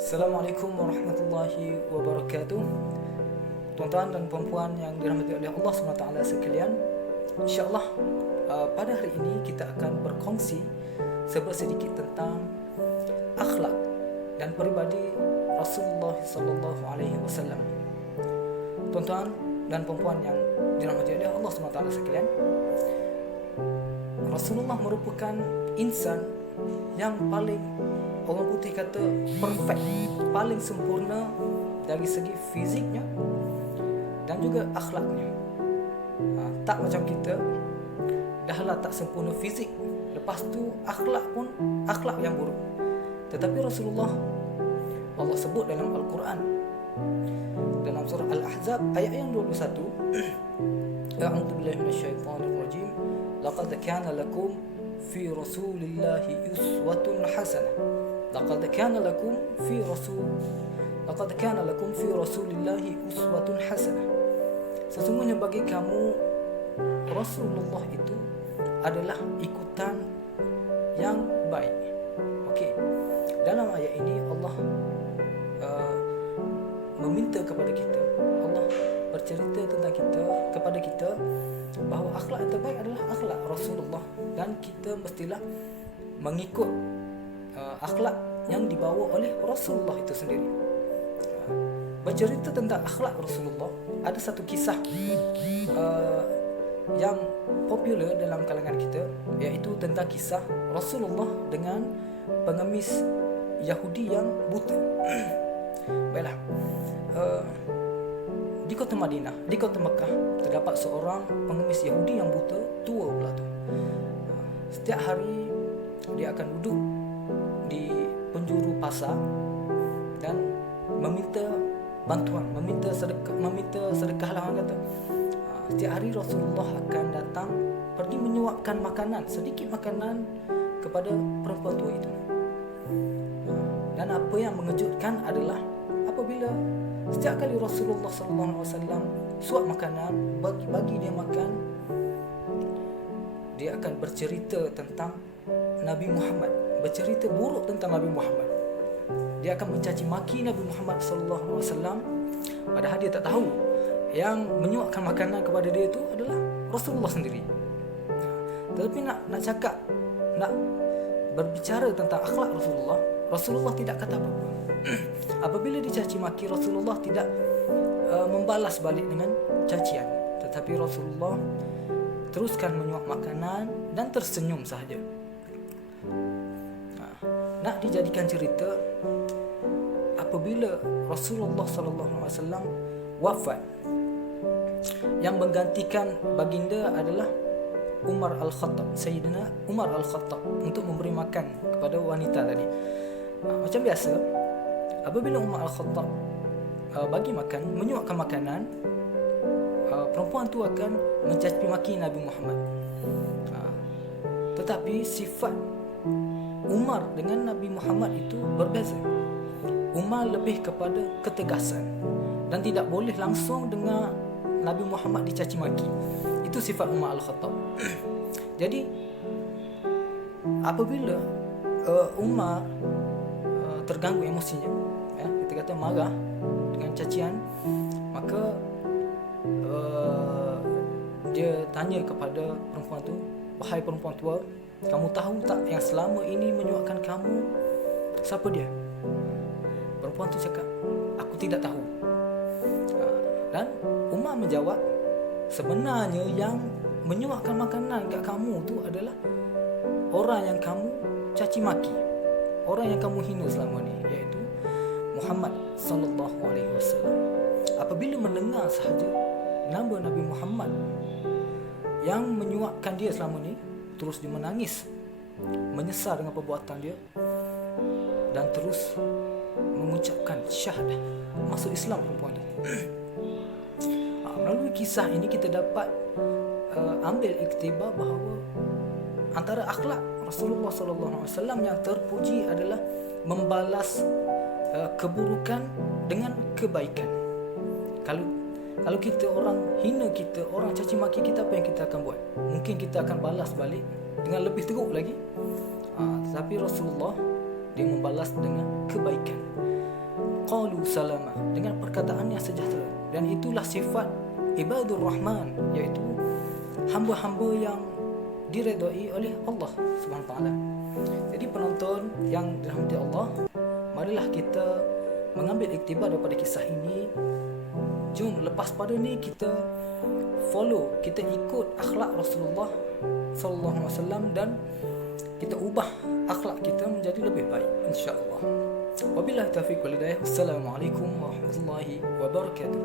Assalamualaikum warahmatullahi wabarakatuh. Tuan-tuan dan puan-puan yang dirahmati oleh Allah SWT sekalian, InsyaAllah pada hari ini kita akan berkongsi sedikit tentang akhlak dan peribadi Rasulullah SAW. Tuan-tuan dan puan-puan yang dirahmati oleh Allah SWT sekalian, Rasulullah merupakan insan yang paling, orang putih kata, perfect, paling sempurna dari segi fiziknya dan juga akhlaknya. Tak macam kita, dahlah tak sempurna fizik, lepas tu akhlak pun akhlak yang buruk. Tetapi Rasulullah, Allah sebut dalam Al-Quran, dalam surah Al-Ahzab ayat yang 21, A'udzu billahi minasyaitonir rajim, laqad kana lakum fi rasulillahi uswatun hasanah. Laqad kana lakum fi rasulillahi uswatun hasanah. Sesungguhnya bagi kamu Rasulullah itu adalah ikutan yang baik. Okey. Dalam ayat ini Allah meminta kepada kita, Allah bercerita tentang kepada kita bahawa akhlak yang terbaik adalah akhlak Rasulullah, dan kita mestilah mengikut akhlak yang dibawa oleh Rasulullah itu sendiri. Bercerita tentang akhlak Rasulullah, ada satu kisah yang popular dalam kalangan kita, iaitu tentang kisah Rasulullah dengan pengemis Yahudi yang buta. Baiklah, di kota Madinah, di kota Mekah, terdapat seorang pengemis Yahudi yang buta, tua pula tu. Setiap hari dia akan duduk di penjuru pasar dan meminta bantuan, meminta sedekah lah orang kata. Setiap hari Rasulullah akan datang, pergi menyuapkan makanan, sedikit makanan kepada perempuan tua itu. Dan apa yang mengejutkan adalah apabila setiap kali Rasulullah SAW suap makanan, bagi dia makan, dia akan bercerita tentang Nabi Muhammad, bercerita buruk tentang Nabi Muhammad. Dia akan mencaci maki Nabi Muhammad SAW, padahal dia tak tahu yang menyuapkan makanan kepada dia itu adalah Rasulullah sendiri. Tetapi nak cakap, nak berbicara tentang akhlak Rasulullah tidak kata apa-apa. Apabila dicaci maki, Rasulullah tidak membalas balik dengan cacian, tetapi Rasulullah teruskan menyuap makanan dan tersenyum sahaja. Nak dijadikan cerita, apabila Rasulullah SAW wafat, yang menggantikan baginda adalah Umar Al-Khattab, Sayyidina Umar Al-Khattab, untuk memberi makan kepada wanita tadi. Macam biasa, apabila Umar Al-Khattab bagi makan, menyuapkan makanan, perempuan tu akan mencaci maki Nabi Muhammad. Tetapi sifat Umar dengan Nabi Muhammad itu berbeza. Umar lebih kepada ketegasan dan tidak boleh langsung dengar Nabi Muhammad dicaci maki. Itu sifat Umar Al-Khattab. Jadi apabila Umar terganggu emosinya, kita kata marah dengan cacian, maka dia tanya kepada perempuan tu, "Wahai perempuan tua, kamu tahu tak yang selama ini menyuapkan kamu siapa dia?" Perempuan tu cakap, "Aku tidak tahu." Dan Umar menjawab, "Sebenarnya yang menyuapkan makanan kat kamu tu adalah orang yang kamu caci maki, orang yang kamu hina selama ni, iaitu Muhammad sallallahu alaihi wasallam." Apabila mendengar sahaja nama Nabi Muhammad yang menyuapkan dia selama ni, terus dia menangis, menyesal dengan perbuatan dia, dan terus mengucapkan syahadah, masuk Islam perempuan ni. Melalui kisah ini kita dapat ambil iktibar bahawa antara akhlak Rasulullah SAW yang terpuji adalah membalas keburukan dengan kebaikan. Kalau kita, orang hina kita, orang caci maki kita, apa yang kita akan buat? Mungkin kita akan balas balik dengan lebih teruk lagi. Tetapi Rasulullah, dia membalas dengan kebaikan. qalu salama, dengan perkataan yang sejahtera. Dan itulah sifat ibadur rahman, iaitu hamba-hamba yang diredai oleh Allah Subhanahu Wa Taala. Jadi penonton yang dirahmati Allah, marilah kita mengambil iktibar daripada kisah ini. Jom lepas pada ni kita follow, kita ikut akhlak Rasulullah sallallahu alaihi wasallam dan kita ubah akhlak kita menjadi lebih baik, insya-Allah. Wabillahi taufiq wal hidayah. Assalamualaikum warahmatullahi wabarakatuh.